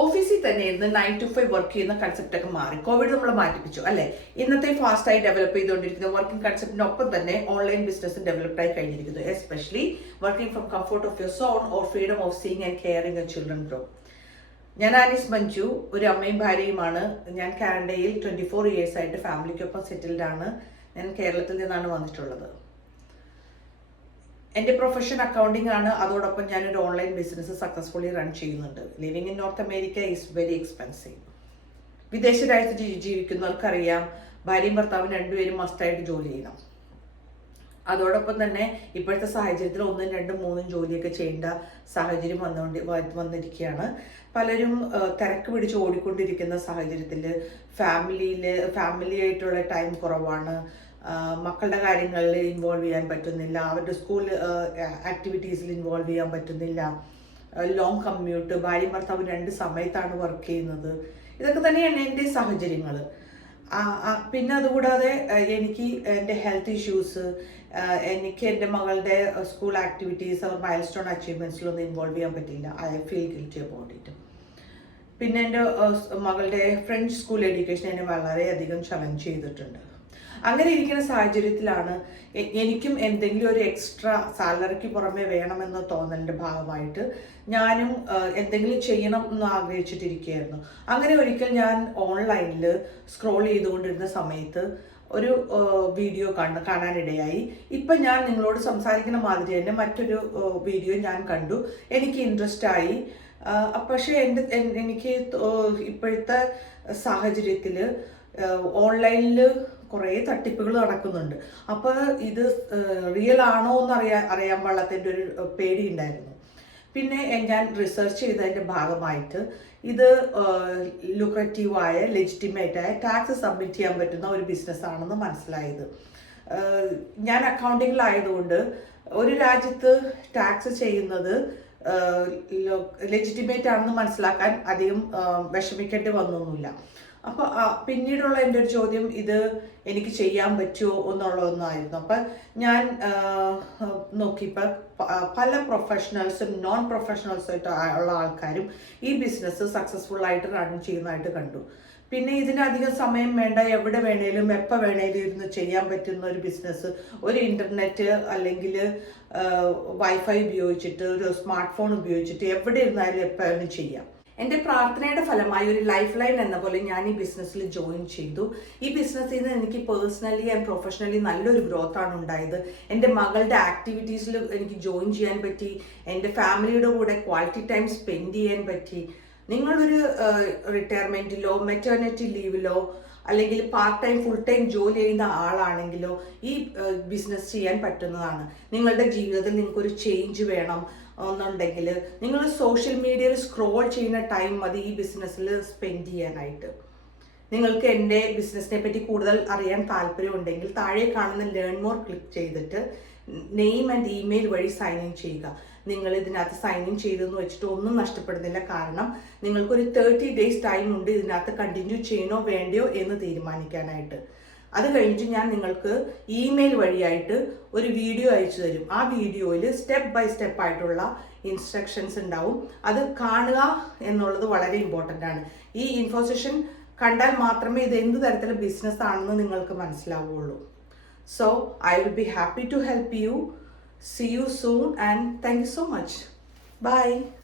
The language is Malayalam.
ഓഫീസിൽ തന്നെ ഇരുന്ന് 9 to 5 വർക്ക് ചെയ്യുന്ന കൺസെപ്റ്റ് ഒക്കെ മാറി. കോവിഡ് നമ്മൾ മാറ്റിപ്പിച്ചു അല്ലേ? ഇന്നത്തെ ഫാസ്റ്റായി ഡെവലപ്പ് ചെയ്തുകൊണ്ടിരിക്കുന്ന വർക്കിംഗ് കൺസെപ്റ്റിനൊപ്പം തന്നെ ഓൺലൈൻ ബിസിനസ് ഡെവലപ്ഡ് ആയി കഴിഞ്ഞിരിക്കുന്നു. Especially working from comfort of your zone or freedom of seeing and caring your children grow. ഞാൻ ആനീസ് മഞ്ജു, ഒരു അമ്മയും ഭാര്യയുമാണ്. ഞാൻ കാനഡയിൽ 24 years ആയിട്ട് ഫാമിലിക്കൊപ്പം സെറ്റിൽഡ് ആണ്. ഞാൻ കേരളത്തിൽ നിന്നാണ് വന്നിട്ടുള്ളത്. എൻ്റെ പ്രൊഫഷൻ അക്കൗണ്ടിങ് ആണ്. അതോടൊപ്പം ഞാനൊരു ഓൺലൈൻ ബിസിനസ് സക്സസ്ഫുള്ളി റൺ ചെയ്യുന്നുണ്ട്. Living in north America is very expensive. വിദേശ രാജ്യത്ത് ജീവിക്കുന്നവർക്കറിയാം, ഭാര്യയും ഭർത്താവും രണ്ടുപേരും മസ്റ്റായിട്ട് ജോലി ചെയ്യണം. അതോടൊപ്പം തന്നെ ഇപ്പോഴത്തെ സാഹചര്യത്തിൽ 1, 2, 3 ജോലിയൊക്കെ ചെയ്യേണ്ട സാഹചര്യം വന്നിരിക്കുകയാണ്. പലരും തിരക്ക് പിടിച്ച് ഓടിക്കൊണ്ടിരിക്കുന്ന സാഹചര്യത്തിൽ ഫാമിലി ആയിട്ടുള്ള ടൈം കുറവാണ്. മക്കളുടെ കാര്യങ്ങളിൽ ഇൻവോൾവ് ചെയ്യാൻ പറ്റുന്നില്ല, അവരുടെ സ്കൂൾ ആക്ടിവിറ്റീസിൽ ഇൻവോൾവ് ചെയ്യാൻ പറ്റുന്നില്ല. ലോങ് കമ്മ്യൂട്ട്, ഭാര്യയും ഭർത്താവും 2 സമയത്താണ് വർക്ക് ചെയ്യുന്നത്. ഇതൊക്കെ തന്നെയാണ് എൻ്റെ സാഹചര്യങ്ങൾ. പിന്നെ അതുകൂടാതെ എനിക്ക് എൻ്റെ ഹെൽത്ത് ഇഷ്യൂസ്, എനിക്ക് എൻ്റെ മകളുടെ സ്കൂൾ ആക്ടിവിറ്റീസ് അവർ മൈൽ സ്റ്റോൺ അച്ചീവ്മെൻറ്റ്സിലൊന്നും ഇൻവോൾവ് ചെയ്യാൻ പറ്റില്ല. I feel guilty about it. പിന്നെ എൻ്റെ മകളുടെ ഫ്രഞ്ച് സ്കൂൾ എഡ്യൂക്കേഷൻ എന്നെ വളരെയധികം ചലഞ്ച് ചെയ്തിട്ടുണ്ട്. അങ്ങനെ ഇരിക്കുന്ന സാഹചര്യത്തിലാണ് എനിക്കും എന്തെങ്കിലും ഒരു എക്സ്ട്രാ സാലറിക്ക് പുറമെ വേണമെന്ന തോന്നലിൻ്റെ ഭാഗമായിട്ട് ഞാനും എന്തെങ്കിലും ചെയ്യണം എന്ന് ആഗ്രഹിച്ചിട്ടിരിക്കുകയായിരുന്നു. അങ്ങനെ ഒരിക്കൽ ഞാൻ ഓൺലൈനിൽ സ്ക്രോൾ ചെയ്തുകൊണ്ടിരുന്ന സമയത്ത് ഒരു വീഡിയോ കാണാനിടയായി. ഇപ്പം ഞാൻ നിങ്ങളോട് സംസാരിക്കുന്ന മാതിരി തന്നെ മറ്റൊരു വീഡിയോ ഞാൻ കണ്ടു. എനിക്ക് ഇൻട്രസ്റ്റ് ആയി. പക്ഷേ എനിക്ക് ഇപ്പോഴത്തെ സാഹചര്യത്തിൽ ഓൺലൈനിൽ കുറേ തട്ടിപ്പുകൾ നടക്കുന്നുണ്ട്. അപ്പോൾ ഇത് റിയൽ ആണോ എന്ന് അറിയാൻ പാടില്ലാത്തതിൻ്റെ ഒരു പേടി ഉണ്ടായിരുന്നു. പിന്നെ ഞാൻ റിസർച്ച് ചെയ്തതിൻ്റെ ഭാഗമായിട്ട് ഇത് ലുക്രറ്റീവായ ലെജിറ്റിമേറ്റായ ടാക്സ് സബ്മിറ്റ് ചെയ്യാൻ പറ്റുന്ന ഒരു ബിസിനസ്സാണെന്ന് മനസ്സിലായത്. ഞാൻ അക്കൗണ്ടിങ്ങിലായതുകൊണ്ട് ഒരു രാജ്യത്ത് ടാക്സ് ചെയ്യുന്നത് ലെജിറ്റിമേറ്റ് ആണെന്ന് മനസ്സിലാക്കാൻ അധികം വിഷമിക്കേണ്ടി വന്നൊന്നുമില്ല. അപ്പോൾ പിന്നീടുള്ള എൻ്റെ ഒരു ചോദ്യം ഇത് എനിക്ക് ചെയ്യാൻ പറ്റുമോ എന്നുള്ളതൊന്നായിരുന്നു. അപ്പം ഞാൻ നോക്കിയപ്പോൾ പല പ്രൊഫഷണൽസും നോൺ പ്രൊഫഷണൽസായിട്ട് ഉള്ള ആൾക്കാരും ഈ ബിസിനസ് സക്സസ്ഫുൾ ആയിട്ട് റൺ ചെയ്യുന്നതായിട്ട് കണ്ടു. പിന്നെ ഇതിനധികം സമയം വേണ്ട, എവിടെ വേണേലും എപ്പോൾ വേണേലും ഇരുന്ന് ചെയ്യാൻ പറ്റുന്ന ഒരു ബിസിനസ്, ഒരു ഇൻ്റർനെറ്റ് അല്ലെങ്കിൽ വൈഫൈ ഉപയോഗിച്ചിട്ട്, ഒരു സ്മാർട്ട് ഫോൺ ഉപയോഗിച്ചിട്ട് എവിടെ ഇരുന്നാലും എപ്പോഴും ചെയ്യാം. എൻ്റെ പ്രാർത്ഥനയുടെ ഫലമായി ഒരു ലൈഫ് ലൈൻ എന്ന പോലെ ഞാൻ ഈ ബിസിനസ്സിൽ ജോയിൻ ചെയ്തു. ഈ ബിസിനസ്സിൽ നിന്ന് എനിക്ക് പേഴ്സണലി ആൻഡ് പ്രൊഫഷണലി നല്ലൊരു ഗ്രോത്താണ് ഉണ്ടായത്. എൻ്റെ മകളുടെ ആക്ടിവിറ്റീസിൽ എനിക്ക് ജോയിൻ ചെയ്യാൻ പറ്റി. എൻ്റെ ഫാമിലിയുടെ കൂടെ ക്വാളിറ്റി ടൈം സ്പെൻഡ് ചെയ്യാൻ പറ്റി. നിങ്ങളൊരു റിട്ടയർമെൻറ്റിലോ മെറ്റേണിറ്റി ലീവിലോ അല്ലെങ്കിൽ പാർട്ട് ടൈം ഫുൾ ടൈം ജോലി ചെയ്യുന്ന ആളാണെങ്കിലോ ഈ ബിസിനസ് ചെയ്യാൻ പറ്റുന്നതാണ്. നിങ്ങളുടെ ജീവിതത്തിൽ നിങ്ങൾക്കൊരു ചേഞ്ച് വേണം എന്നുണ്ടെങ്കിൽ നിങ്ങൾ സോഷ്യൽ മീഡിയയിൽ സ്ക്രോൾ ചെയ്യുന്ന ടൈം മതി ഈ ബിസിനസ്സിൽ സ്പെൻഡ് ചെയ്യാനായിട്ട്. നിങ്ങൾക്ക് എൻ്റെ ബിസിനസ്സിനെ പറ്റി കൂടുതൽ അറിയാൻ താല്പര്യമുണ്ടെങ്കിൽ താഴെ കാണുന്ന ലേൺ മോർ ക്ലിക്ക് ചെയ്തിട്ട് നെയിം ആൻഡ് ഇമെയിൽ വഴി സൈൻ ഇൻ ചെയ്യുക. നിങ്ങൾ ഇതിനകത്ത് സൈൻ ഇൻ ചെയ്തെന്ന് വെച്ചിട്ട് ഒന്നും നഷ്ടപ്പെടുന്നില്ല. കാരണം നിങ്ങൾക്കൊരു 30 days ടൈം ഉണ്ട് ഇതിനകത്ത് കണ്ടിന്യൂ ചെയ്യണോ വേണ്ടയോ എന്ന് തീരുമാനിക്കാനായിട്ട്. അത് കഴിഞ്ഞിട്ട് ഞാൻ നിങ്ങൾക്ക് ഇമെയിൽ വഴിയായിട്ട് ഒരു വീഡിയോ അയച്ചു തരും. ആ വീഡിയോയിൽ സ്റ്റെപ്പ് ബൈ സ്റ്റെപ്പ് ആയിട്ടുള്ള ഇൻസ്ട്രക്ഷൻസ് ഉണ്ടാവും. അത് കാണുക എന്നുള്ളത് വളരെ ഇമ്പോർട്ടൻ്റ് ആണ്. ഈ ഇൻഫോർമേഷൻ കണ്ടാൽ മാത്രമേ ഇത് എന്ത് തരത്തിലുള്ള ബിസിനസ് ആണെന്ന് നിങ്ങൾക്ക് മനസ്സിലാവുകയുള്ളൂ. So I will be happy to help you. See you soon and thank you so much. Bye.